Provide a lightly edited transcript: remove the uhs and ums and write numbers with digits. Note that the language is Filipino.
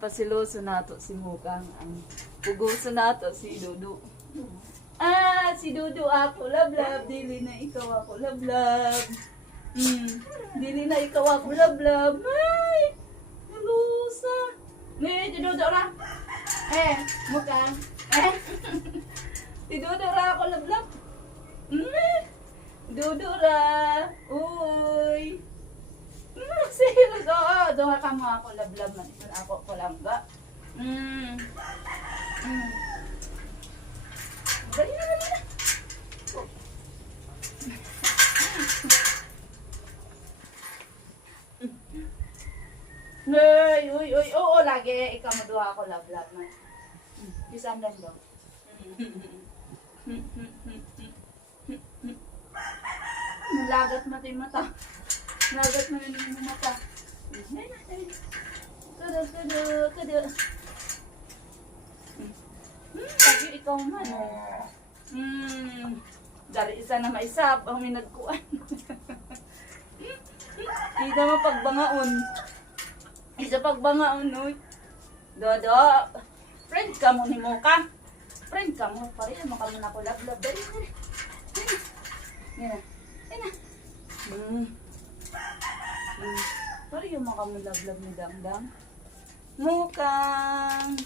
pasiloso nato si Mukang. Ang puguso nato si Dudu. Si Dudu ako, lablab. Dili na ikaw ako, lablab. Dili na ikaw ako, lablab. Ay! Nalusa. Si Dudu ra. Mukang. Si Dudu ra ako, lablab. Dudu ra. Uy. Serious. Doha ka mo ako, lablab. Manisan ako, kulangga. Dali na, dali na. Uy, oo, lagi. Ikaw mo duha ako, lablab man. Bisan lang daw. Nalagat mata yung mata. Nalagat mo yung mata. Kada. Lagi ikaw man. Dari isa na maisap. Ang minagkuan. Hindi naman pagbangaon. Isa pagbangaon, uy. Dodo. Friend ka mo ni Moka. Friend ka mo. Pareha mo ka muna ako lablab. Dali. Yan na. Pareha mo ka mo lablab ni Dangdang. Mukang.